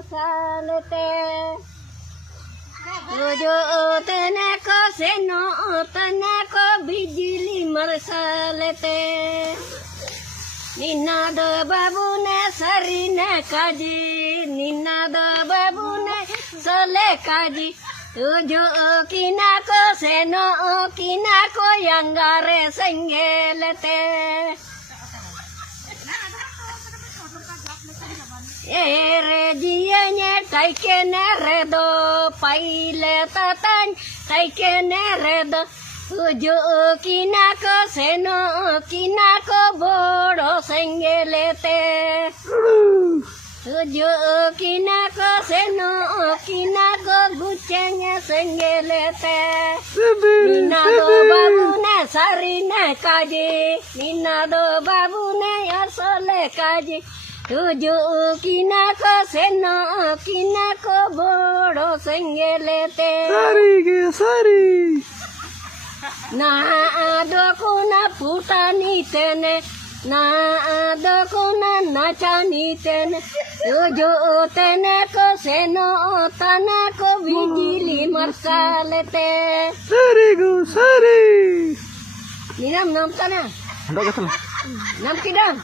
मसालते जो तने को से नो तने को बिजली मरसालते निनाद बाबू ने सरी ने काजी निनाद बाबू ने सोले काजी जो किना को से नो किना को यंगारे संगेलते रे जिये ने टाइके ने रे दो पाइले ततन टाइके ने रे दो जो किना को सेनो किना को बोड़ो संगेलेते जो किना को सेनो किना को गुचेंगे संगेलेते नीना दो बाबू ने सारी ने काजी नीना दो बाबू ने असले काजी जो किना को सेनो किना को बोड़ो संगेलेते सारी ना दो ना फूटानी तेने ना दो ना नाचानी तेने जो तेने को सेनो तना को बिजली मरसालते सारी निराम नाम तना Hendak ke sana? नाम किदam